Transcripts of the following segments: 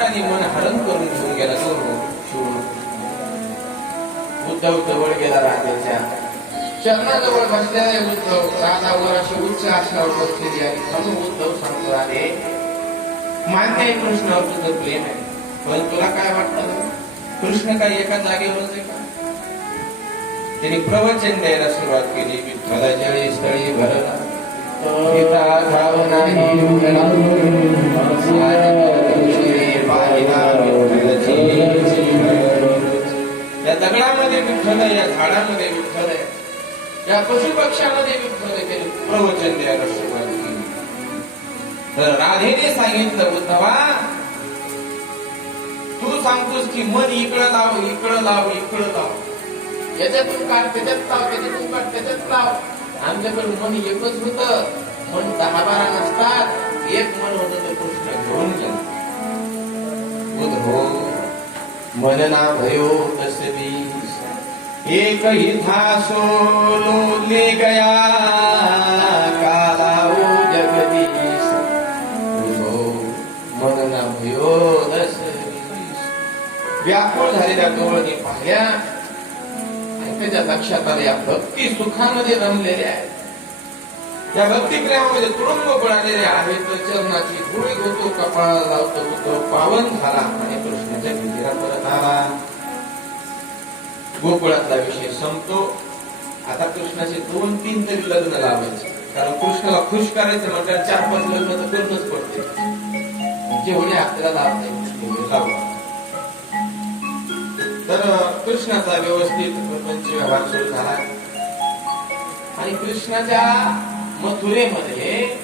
आणि मन हरण करून घेऊन गेला तो शिवून उद्धव जवळ गेला राजाच्या. चरणाजवळ बसलेला उद्धव राजावर अशी उच्च आसनावर बसलेली आहे. म्हणून उद्धव सांगतो राधे मान्य आहे कृष्णावर तुझं प्रेम आहे. पण तुला काय वाटतं कृष्ण काय एका जागेवर का? त्याने प्रवचन द्यायला सुरुवात केली. विठ्ठला जळी स्थळी भरला. पिता नाही विठ्ठल या झाडामध्ये विठ्ठल आहे. या पशुपक्ष्यामध्ये विठ्ठल आहे प्रवचन द्यायला सुरुवात केली तर राधेने सांगितलं उद्धवा तू सांगतोस की मन इकडं लाव इकडं लाव इकडं लाव. याच्यातून काढ त्याच्यात लाव त्याच्यातून काढ त्याच्यात लाव. आमच्याकडे मन एकच होत. मन दहा बारा नसतात. एक मन होत ते कृष्ण घेऊन गेला. उद्धव मन ना भयो तसबीस एक ही था सोलो ले गया काला ओ जगदीश। उद्धव मन ना भयो दस व्याकुळ झालेल्या डोळ्यांनी पाहिल्या आणि त्याच्या लक्षात आले या भक्ती सुखामध्ये रमलेल्या आहेत. त्या भक्ती प्रेमामध्ये तुरुंग पळालेले आहेत. चरणाची धुळी घेतो कपाळाला लावतो होतो पावन झाला. आणि कृष्णाच्या मंदिरात परत आला. गोकुळातला विषय संपतो. आता कृष्णाचे दोन तीन तरी लग्न लावायचे. कारण कृष्णाला खुश करायचं म्हटल्यावर चार पाच लग्न तर करूनच पडते. जेवढे आपल्याला लाभ नाही तर कृष्णाचा व्यवस्थित प्रपंच व्यवहार सुरू झाला. आणि कृष्णाच्या मथुरेमध्ये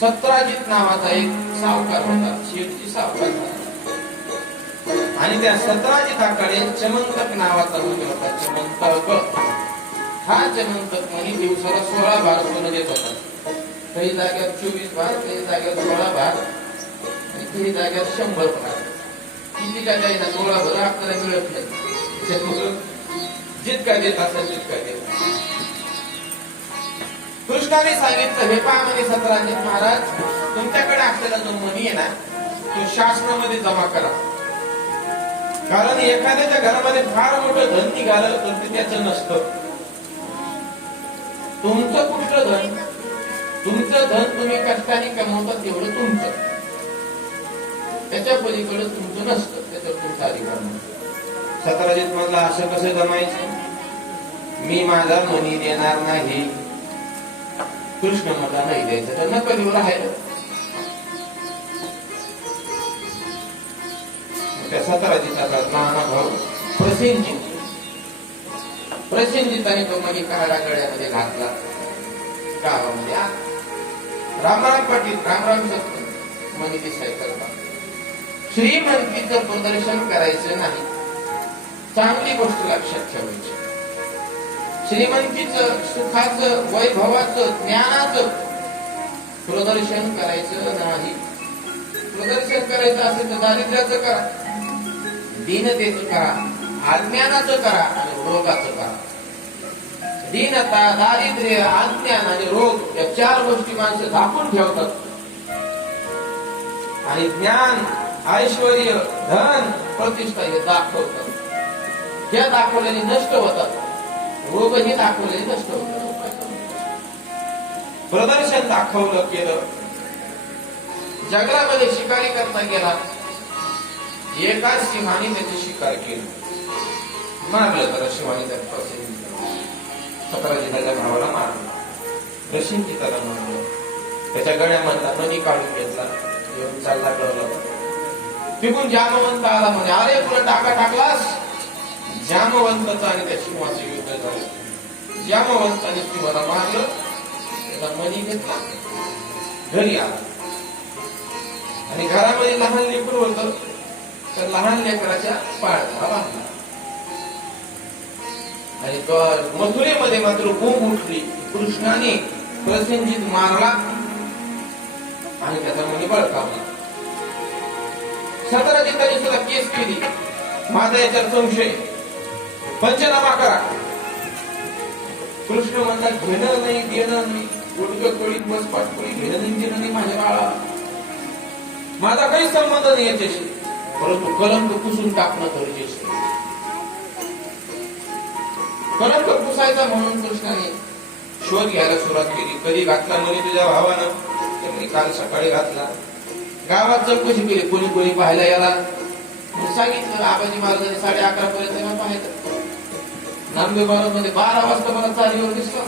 सत्राजित नावाचा एक सावकार होता. शेठची सावकार होता. आणि त्या सत्राजिताकडे चमंतक नावाचा मुली होता चमंतक. हा चमंतक मुली दिवसाला सोळा भार सोनं देत होता. काही जाग्यात चोवीस भार काही जाग्यात सोळा भार आणि काही जाग्यात शंभर भार किती काय काही ना सोळा भर आपल्याला मिळत नाही. जितका देत असेल तितका देत. कृष्णाने सांगितलं हे पहा म्हणे सतराजी महाराज तुमच्याकडे असलेला जो मनी आहे ना तो शासनामध्ये जमा करा. कारण एखाद्याच्या घरामध्ये फार मोठं धन ती तर ते त्याचं नसतं. तुमचं कुठलं धन? तुमचं धन तुम्ही कष्टाने कमवता तेवढं तुमचं. त्याच्या पलीकडे तुमचं नसतं त्याच्यावर तुमचा अधिकार नसतो सतराजित मधला असं कसं जमायचं? मी माझा मनी देणार नाही. कृष्ण मला नाही द्यायचं तर नका राहायला. राहायला त्या सतराजीचा भाऊ प्रसेनजित प्रसेनजिताने तो म्हणजे मनी काळा गळ्यामध्ये घातला. गावामध्ये रामराम पाटील रामराम सत्य म्हणजे मनी दिसायचं श्रीमंतीचं प्रदर्शन करायचं नाही. चांगली गोष्ट लक्षात ठेवायची. श्रीमंतीचं सुखाचं वैभवाचं ज्ञानाचं प्रदर्शन करायचं नाही. प्रदर्शन करायचं असेल तर दारिद्र्याचं करा. दीनतेचं करा अज्ञानाचं करा आणि रोगाचं करा. दीनता दारिद्र्य अज्ञान आणि रोग या चार गोष्टी माणसं झाकून ठेवतात. आणि ज्ञान ऐश्वर धन प्रतिष्ठा हे दाखवतात. हे दाखवल्याने नष्ट होतात. रोगही दाखवले नष्ट होतात. प्रदर्शन दाखवलं केलं जंगलामध्ये शिकारी करता गेला. एकाच सिंहाने त्याची शिकार केली. मारलं तर शिवाने त्यात सतराजी त्याच्या भावाला मारलं. प्रशिंची त्याला मारलं. त्याच्या गळ्यामधला मनी काढून घेतला येऊन चालला कळला. तिकून जामवंत आला म्हणे अरे तुला टाका टाकलास? जामवंताचं आणि त्या शिवाचं युद्ध झालं. जामवंताने शिवाला मारलं. त्याचा मनी घेतला. घरी आला. आणि घरामध्ये लहान लेकरू होतं. तर लहान लेकराच्या पाळण्याला बांधला आणि मथुरेमध्ये मात्र बोंब उठली. कृष्णाने प्रसंजित मारला. आणि त्याचा म्हणजे बळकावला सतरा जिताने सुद्धा केस केली. माझा याच्यात संशय. पंचनामा करा. कृष्ण म्हणतात घेणं नाही देणं नाही. गुडघं कोळीत बस पाठपोळी घेणं नाही देणं नाही माझ्या बाळा माझा काही संबंध नाही याच्याशी. परंतु कलंक पुसून टाकणं गरजेचं कलंक पुसायचा म्हणून कृष्णाने शोध घ्यायला सुरुवात केली. कधी घातला म्हणे तुझ्या भावानं? त्यांनी काल सकाळी घातला. गावात चौकशी केली. कोणी कोणी पाहायला याला? सांगितलं आबाजी महाराजांनी साडे अकरा पर्यंत मला पाहिलं नामदेव महाराजमध्ये बारा वाजता मला चालीवर दिसला.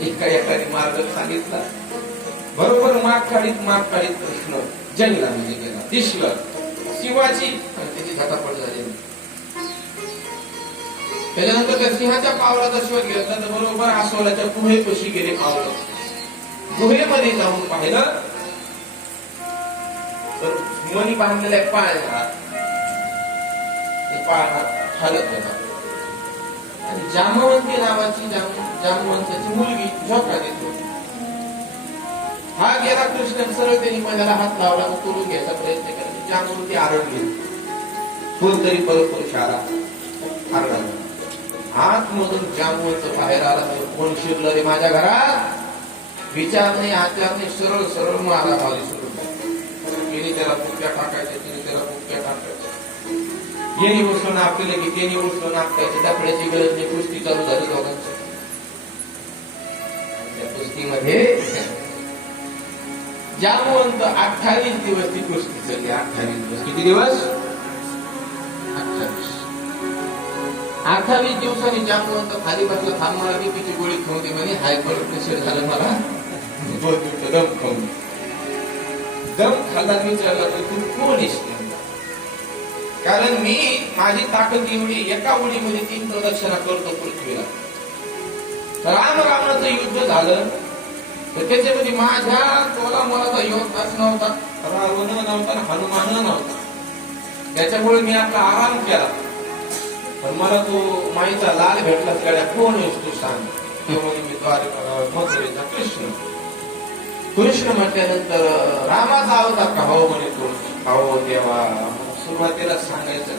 एका एकाने मार्ग सांगितला. बरोबर माग काढीत माग काढीत कृष्ण जंगलामध्ये गेला. दिसलं. शिवाची त्याची झटापट झाली. त्याच्यानंतर त्या सिंहाच्या पावलाचा शोध गेला तर बरोबर आसोलाच्या गुहेपशी गेले पावलं. गुहेमध्ये जाऊन पाहिलं. तर मनी बांधलेल्या पाळणा ते पाळणा हलत होता आणि जामवंती नावाची जाम- जामवंताची मुलगी झोका देत होती हा गेला कृष्ण सरळ त्यांनी मनाला हात लावला व करून घ्यायचा प्रयत्न केला. ती आरोग्य आरडली तरी परपुरुष आला आरडला आतमधून जामवंत बाहेर आला तर कोण शिरलं रे माझ्या घरात? विचार नाही आचार नाही सरळ सरळ मारा मारी सुरू तिने त्याला पुक्या टाकायच्या तिने त्याला पुक्या टाकायच्या. येणे उचलून आपल्याला की त्याने उचलून आपल्याची दापड्याची गरज नाही कुस्ती चालू झाली दोघांची. त्या कुस्तीमध्ये जामवंत अठ्ठावीस दिवस ती कुस्ती चालली अठ्ठावीस दिवस. किती दिवस? अठ्ठावीस. अठ्ठावीस दिवसांनी जामवंत खाली बसला थांब मला बीपीची गोळी खाऊ दे म्हणे हाय ब्लड प्रेशर झालं मला. दम खाऊन दम खाल्ला विचारला तर तू कोण कारण मी माझी ताकद एवढी एका उडीमध्ये तीन प्रदक्षिणा करतो पृथ्वीला. राम रामाचं युद्ध झालं तर त्याच्यामध्ये माझ्या कोणाचा मला नव्हता. रावण नव्हता हनुमान नव्हता. त्याच्यामुळे मी आपला आराम केला. पण मला तो माईचा लाल भेटला गड्या कोण आहेस तू सांग? मी कृष्ण. कृष्ण म्हटल्यानंतर रामाचा अवतार का हो म्हणे तो हो देवा सुरुवातीला सांगायचं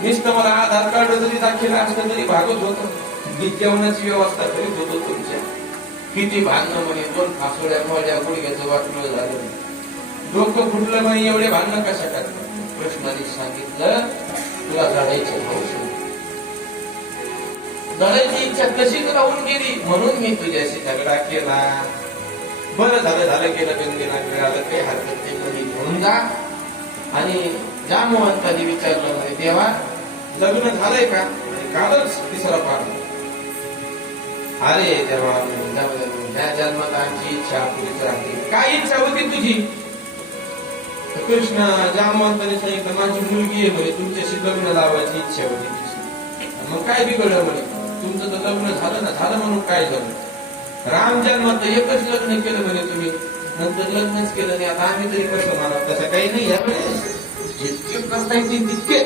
मीच नुसतं मला आधार कार्ड जरी दाखिला असलं तरी भागत होत. मी जेवणाची व्यवस्था करीत होतो तुमच्या. किती भांडणं म्हणे दोन फासोड्या मोड्या गुडघ्याचं वाटलं झालं डोकं फुटलं म्हणे एवढे भांडणं कशा टाकलं कृष्णाने सांगितलं तुला लढायचं हौस लढायची इच्छा कशी राहून गेली? म्हणून मी तुझ्याशी झगडा केला. बरं झालं झालं गेलं गंगेला मिळालं काही हरकत नाही कधी घेऊन जा. आणि जामवंताने विचारलं म्हणे देवा लग्न झालंय का? म्हणे, कालच तिसरा पार अरे देवा ह्या जन्मात आमची इच्छा पुरीच राहते. काय इच्छा होती तुझी? कृष्ण जामवंताने सांगितलं माझी मुलगी आहे म्हणे तुमच्याशी लग्न लावायची इच्छा होती तिची मग काय बिघडलं म्हणे? तुमचं तर लग्न झालं ना झालं म्हणून काय झालं? राम जन्मात एकच लग्न केलं म्हणे तुम्ही. नंतर लग्नच केलं नाही आता आम्ही तरी कसं म्हणा तसं काही नाही यावेळेस जितके करता येतील तितके.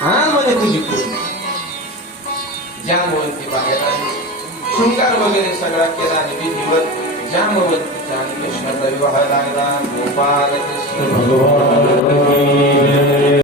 हा म्हणे तुझी पोर जामवंती बाहेर शृंगार वगैरे सगळा केला आणि विधिवत जामवंतीचा आणि कृष्णाचा विवाह लागला गोपाल कृष्ण भगवान